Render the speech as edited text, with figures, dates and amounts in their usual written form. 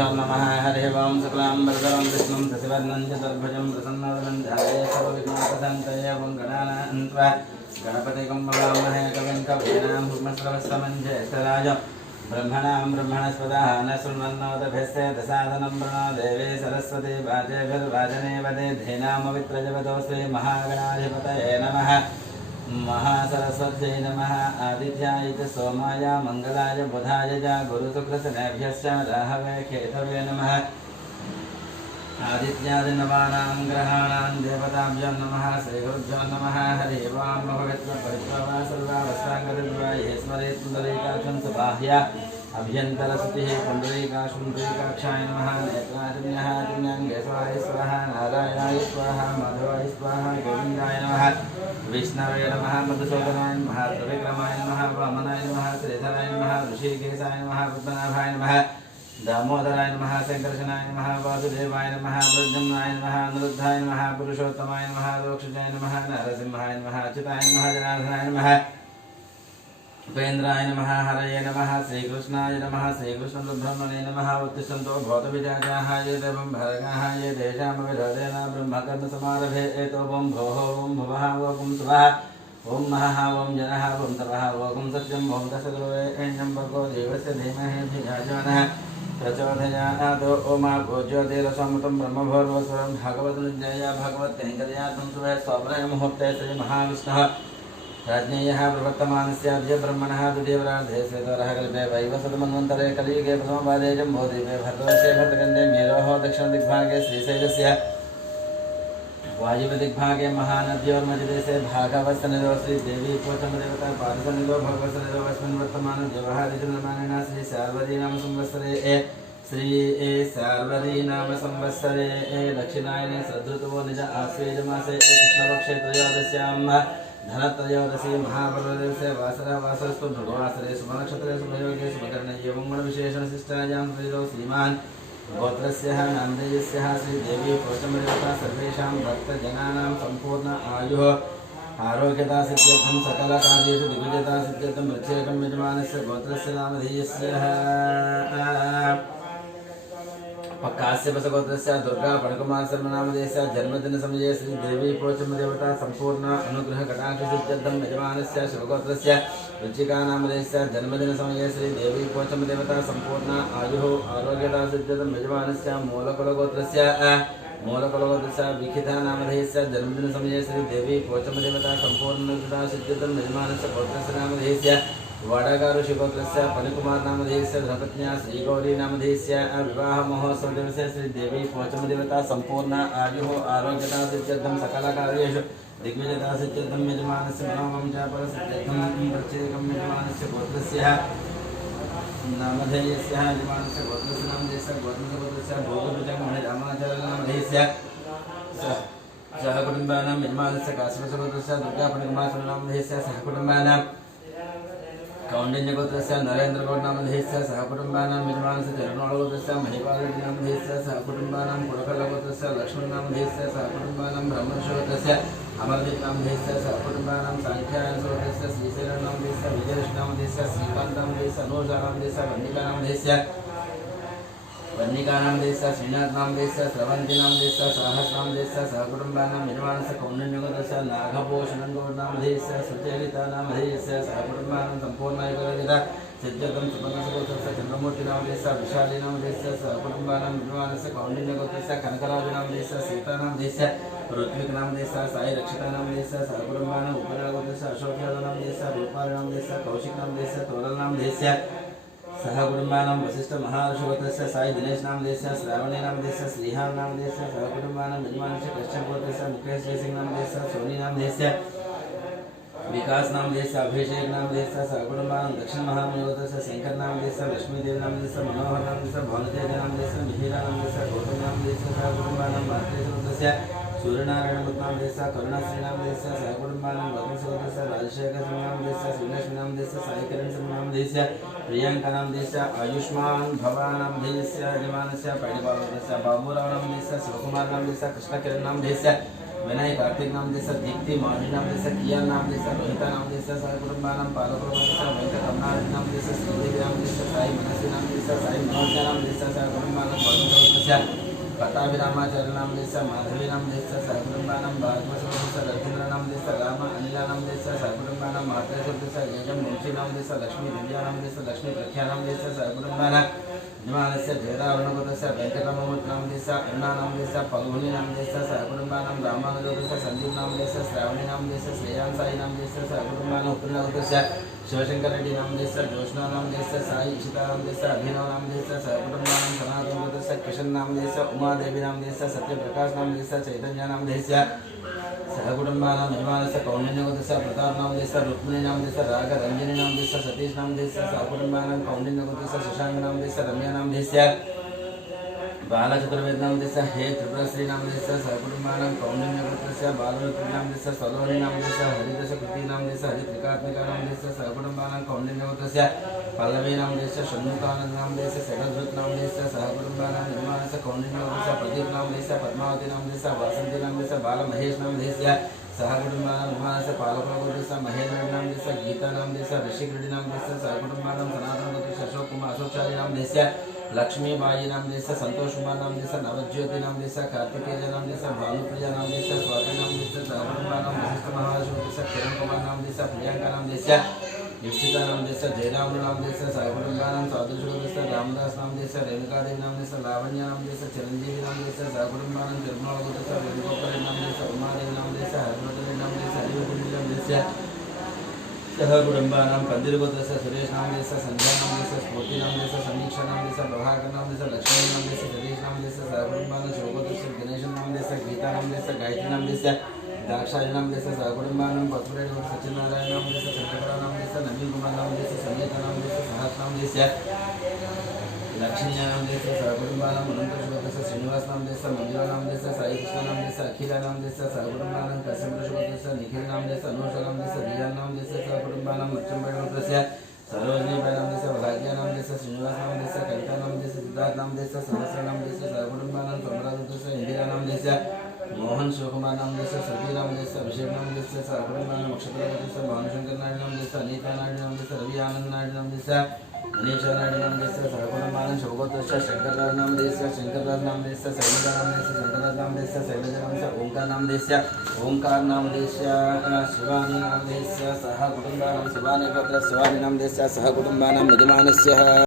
गुरुभ्यो नमः। हरिः ओं। शुक्लाम्बरधरं विष्णुं शशिवर्णं चतुर्भुजं प्रसन्नवदनं ध्यायेत् सर्वविघ्नोपशान्तये। ओं गणानां त्वा गणपतिं ववामहे कविं कवीनां भूमश्रवस्तमं ज्येष्ठराजं ब्रह्मणां ब्रह्मणस्पतः न शृण्वन्नोतभिस्ते दशादनं प्रणो देवे सरस्वती वाचेभिर्वाचने वदे धीनामवित्रजवतो श्रीमहागणाधिपतये नमः। महासरस्वत्यै नमः। आदित्याय च सोमाय मंगलाय बुधाय च गुरुशुक्रशनेभ्यश्च राहवे केतवे नमः। आदित्यादिनवानां ग्रहाणां देवताभ्यो नमः। श्रीगुरुभ्यो नमः। हरिः ओं। भगवत्परित्वा सर्वावस्थाङ्गतिर्वा ये स्मरेत् पुण्डरीकाक्षं सुबाह्य अभ्यन्तरशुचिः पुण्डरीकाक्षाय नमः। नेत्रादिन्यः दिन्याङ्गेश्वराय स्वाहा नारायणाय स्वाहा माधवाय स्वाहा गोविन्दाय नमः। विष्णवे नमः। मधुसूदनाय नमः। त्रिविक्रमाय नमः। वामनाय नमः। श्रीधराय नमः। ऋषिकेशाय नमः। पद्मनाभाय नमः। दामोदराय नमः। शङ्कर्षणाय नमः। वासुदेवाय नमः। प्रद्युम्नाय नमः। अनिरुद्धाय नमः। पुरुषोत्तमाय नमः। रोक्षजाय नमः। नरसिंहाय नमः। अच्युताय नमः। जनार्दनाय नमः। उपेन्द्राय नमः। हरये नमः। श्रीकृष्णाय नमः। श्रीकृष्णब्रह्मणे नमः। उत्तिष्ठन्तो भूतविजाताः ये देवं भरगाः ये तेषामविरोधेन ब्रह्मकर्मसमारभे एतोपं भोः ॐ भुवः ॐ सुवः ॐ महः ॐ जनः ॐ तपः ॐ सत्यं ॐ दशगुरुवेण्यं भगो देवस्य धीमहि धियाजनः प्रचोदयात्। ओम भोज्योतिरसमृतं ब्रह्मभोर्वस्वरं भागवतनुजय भगवत्कैङ्कर्यार्थं शुभे स्वप्नय मुहूर्ते श्रीमहाविष्णुः राज्ञेयः प्रवर्तमानस्याद्य ब्रह्मणः द्वितीयवरार्धे श्वेतवरः कल्पे वैवस्वतमन्वन्तरे कलियुगे प्रथमपादे जम्बोद्वीपे भरतवर्षे भरतखण्डे मेरोः दक्षिणदिग्भागे श्रीशैलस्य वायुव्यदिग्भागे महानद्योर्मध्यदेशे भागवत्सनिधौ श्रीदेवी पोचमदेवता पादसनिधौ भगवत्सनिधौ अस्मिन् वर्तमानो व्यवहारिजनमानेन श्री शार्वरीनाम संवत्सरे दक्षिणायने श्रद्धृतवो निज आश्वेजमासे कृष्णपक्षे त्रयोदश्यां धनत्रयोदशी महाबलदेवस्य वासरः वासरस्तु भृगुवासरे शुभनक्षत्रे शुभयोगे शुभकर्णे एवं गुणविशेषणशिष्टायां त्रिदौ श्रीमान् गोत्रस्य नामधेयस्य श्रीदेवी पोचमदेवता सर्वेषां भक्तजनानां सम्पूर्ण आयुः आरोग्यता सिद्ध्यर्थं सकलकार्येषु दिग्विजयता सिद्ध्यर्थं प्रत्येकं यजमानस्य गोत्रस्य नामधेयस्य पक्कास्य बसगोत्रस्य दुर्गा पणकुमार शर्मनामधेयस्य जन्मदिनसमये श्रीदेवी पोचमदेवता सम्पूर्ण अनुग्रह कटाक्षसिद्ध्यर्थं यजमानस्य शिवगोत्रस्य रुचिकानामधेयस्य जन्मदिनसमये श्रीदेवी पोचमदेवता सम्पूर्ण आयुः आरोग्यता सिद्ध्यर्थं यजमानस्य मूलकुलगोत्रस्य विखितानामधेयस्य जन्मदिनसमये श्रीदेवी पोचमदेवता सम्पूर्ण अनुग्रह सिद्ध्यर्थं यजमानस्य गोत्रस्य नामधेयस्य वडगारु शिवगोत्रस्य फणिकुमार नामधेयस्य धर्मपत्न्या श्रीगौरी नामधेयस्य विवाह महोत्सव दिवसे श्रीदेवी पोचमदेवता सम्पूर्ण आयुः आरोग्यता सिद्ध्यर्थं सकलकार्येषु दिग्विजयता सिद्ध्यर्थं यजमानस्य मनोमं च परसिद्ध्यर्थं प्रत्येकं यजमानस्य गोत्रस्य नामधेयस्य यजमानस्य गोत्रस्य नामधेयस्य गोत्रस्य भोगभुजं रामाचार्यनामधेयस्य सहकुटुम्बानां यजमानस्य काश्मीरगोत्रस्य दुर्गा फणिकुमार नामधेयस्य सहकुटुम्बानां कौंडिन्यगोत्रस्य नरेन्द्रगौडनामधेयस्य सहकुटुम्बानां यजमानस्य चरणोळगोत्रस्य महिपालनामधेयस्य सहकुटुम्बानां कुलकर्णगोत्रस्य लक्ष्मणनामधेयस्य सहकुटुम्बानां ब्रह्मर्षिगोत्रस्य अमरदीपनामधेयस्य सहकुटुम्बानां साङ्ख्यायनगोत्रस्य श्रीशैलनामधेयस्य विजयकृष्णनामधेयस्य श्रीकान्तनामधेयस्य अनुजानामधेयस्य वन्निकानामधेयस्य श्रीनाथनामधेयस्य स्रवन्तीनामधेयस्य साहसनामधेयस्य सहकुटुम्बानां यजमानस्य कौण्डिन्यगोत्रस्य नागभूषणगौडनामधेयस्य सुचरितानामधेयस्य सहकुटुम्बानां सम्पूर्णायुर्वेद सिद्ध्यर्थं सुपर्णसगोत्रस्य चन्द्रमूर्तिनामधेयस्य विशालीनामधेयस्य सहकुटुम्बानां यजमानस्य कौण्डिन्यगोत्रस्य कनकराजनामधेयस्य सीतानामधेयस्य ऋत्विकनामधेयस्य साई रक्षितानामधेयस्य सहकुटुम्बानां उपरागोत्रस्य अशोकयादवनामधेयस्य रूपालनामधेयस्य कौशिकनामधेयस्य तोरलनामधेयस्य सहकुटुम्बानां वसिष्ठ महाऋषिगोत्रस्य साई दिनेशनामधेयस्य श्रावणीनामधेयस्य श्रीहारनामधेयस्य सहकुटुम्बानां यजमानस्य कृष्णगोत्रस्य मुकेश जयसिंहनामधेयस्य सोनीनामधेयस्य विकासनामधेयस्य अभिषेकनामधेयस्य सहकुटुम्बानां दक्षिणमहामुनिगोत्रस्य शङ्करनामधेयस्य लक्ष्मीदेवनामधेयस्य मनोहरनामधेयस्य भवनतेजनामधेयस्य मिहिरानामधेयस्य गौतमनामधेयस्य सहकुटुम्बानां भारतीयगोत्रस्य सूर्यनारायणनामधेयस्य करुणाश्रीनामधेयस्य सहकुटुम्बानां गौतमगोत्रस्य राजशेखरनामधेयस्य श्रीलक्ष्मीनामधेयस्य साईकरणनामधेयस्य प्रियंकानामधेयस्य आयुष्मान भवानामधेयस्य यजमानस्य पाणिपालनामधेयस्य बाबूरावनामधेयस्य शिवकुमारनामधेयस्य कृष्णकिरणनामधेयस्य विनय कार्तिक नाम देश दीप्ति माधुरी नाम देश किया नाम देश रोहिता नाम देश सह कुटुंबानां पालकुलवत्स वेंकटरमणादि नाम देश श्रीदेवी नाम देश साई मनसी नाम देश साई मनोज नाम देश सह कुटुंबानां पद्मवत्स पट्टाभिरामाचार्य नाम देश माधवी नाम देश सह कुटुंबानां भारतवर्ष रविन्द्र नाम देश राम अनिल नाम देश सह कुटुंबानां मातृ देश यजम वंशी नाम देश लक्ष्मी दिव्या नाम देश लक्ष्मी प्रख्या नाम देश सह कुटुंबानां निमानस्य जयरावणगोत्रस्य वेंकटरमणमूर्ति नाम देश अन्ना नाम देश पल्गुनी नाम देश सह कुटुंबानां रामानुजगोत्रस्य संदीप नाम देश श्रावणी नाम देश श्रेयान साई नाम देश सह कुटुंबानां उत्पन्नगोत्रस्य शिवशंकर रेड्डी नाम देश ज्योत्स्ना नाम देश साई इशिता नाम देश अभिनव नाम देश सह कुटुंबानां सनातन गोत्रस्य किशन नाम देश उमा देवी नाम देश सत्यप्रकाश नाम देश चैतन्य नाम देश सह कुटुंबानां निर्माणस्य कौंडिन्यगोत्रस्य प्रताप नाम देश रुक्मिणी नाम देश राग रंजनी नाम देश सतीश नाम देश सह कुटुंबानां कौंडिन्यगोत्रस्य शशांक नाम देश रम्या नाम देश बालचतुर्वेद नाम देश हे त्रिपुरश्री नाम देश सह कुटुंबानां कौंडिन्यगोत्रस्य बालवृत्ति नाम देश सलोनी नाम देश हरिदशकृति नाम देश हरित्रिकात्मिका नाम देश सह कुटुंबानां कौंडिन्यगोत्रस्य पल्लवी नाम देश षण्मुखानंद नाम देश सगधृत नाम देश सह कुटुंबानां निर्माणस्य कौंडिन्यगोत्रस्य प्रदीप नाम देश पद्मावती नाम देश वासंती नाम देश बालमहेश नाम देश सह कुटुंबानां निर्माणस्य पालकुलगोत्रस्य महेंद्र नाम देश गीता नाम देश ऋषिक रेड्डी नाम देश सह कुटुंबानां सनातन गोत्रस्य अशोक कुमार अशोकचारी नाम देश लक्ष्मीबाई नाम देश संतोष कुमार नाम देश नवज्योति नाम देश कार्तिकेय नाम देश भानुप्रिया नाम देश स्वाति नाम देश सहकुटुंबानां वशिष्ठ महाराज देश किरण कुमार नाम देश प्रियंका नाम देश दीक्षिता नाम देश जयराम नाम देश सहकुटुंबानां स्वादृश देश रामदास नाम देश रेणुकादेवी नाम देश लावण्य नाम देश चिरंजीवी नाम देश सहकुटुंबानां निर्मल देश वेणुगोपाल नाम देश उमादेवी नाम देश हरिमती नाम देश हरिवकुंड नाम देश सह कुटुंबानां कंदिरगोत्रस्य सुरेश नाम देश संध्या नाम देश स्फूर्ति नाम देश समीक्षा नाम देश प्रभाकर नाम देश लक्ष्मी नाम देश सतीश नाम देश सह कुटुंबानां शिवगोत्रस्य गणेश नाम देश गीता नाम देश गायत्री नाम देश दाक्षायणी नाम देश सह कुटुंबानां पत्रेड सत्यनारायण नाम देश चंद्रकला नाम देश नवीन कुमार नाम देश समेत नाम देश सहस नाम देश लक्ष्मी नाम देश सह कुटुंबानां अनंत शिवगोत्रस्य श्रीनिवास नाम देश मंजुला नाम देश साई कृष्ण नाम देश अखिला नाम देश सह कुटुंबानां कश्यप शिवगोत्रस्य निखिल नाम देश अनुषा नाम देश रिया नाम देश सह कुटुंबानां मच्चंबेड गोत्रस्य सरोजनी नाम देश भाग्य नाम देश श्रीनिवास नाम देश कविता नाम देश सिद्धार्थ नाम देश सहस्र नाम देश सह कुटुंबानां समरा गोत्रस्य इंदिरा नाम देश मोहन शिवकुमार नाम देश श्रुति नाम देश अभिषेक नाम देश सह कुटुंबानां नक्षत्र गोत्रस्य भानुशंकर नायडू नाम देश अनीता नायडू नाम देश रवि आनंद नायडू नाम देश अनीशा नायडू नाम देश सह कुटुंबानां शिवगोत्रस्य शंकरराज नाम देश शंकरराज नाम देश शैलजा नाम देश शंकरराज नाम देश शैलजा नाम देश ओंकार नाम देश शिवानी नाम देश सह कुटुंबानां शिवानी गोत्र शिवानी नाम देश सह कुटुंबानां यजमानस्य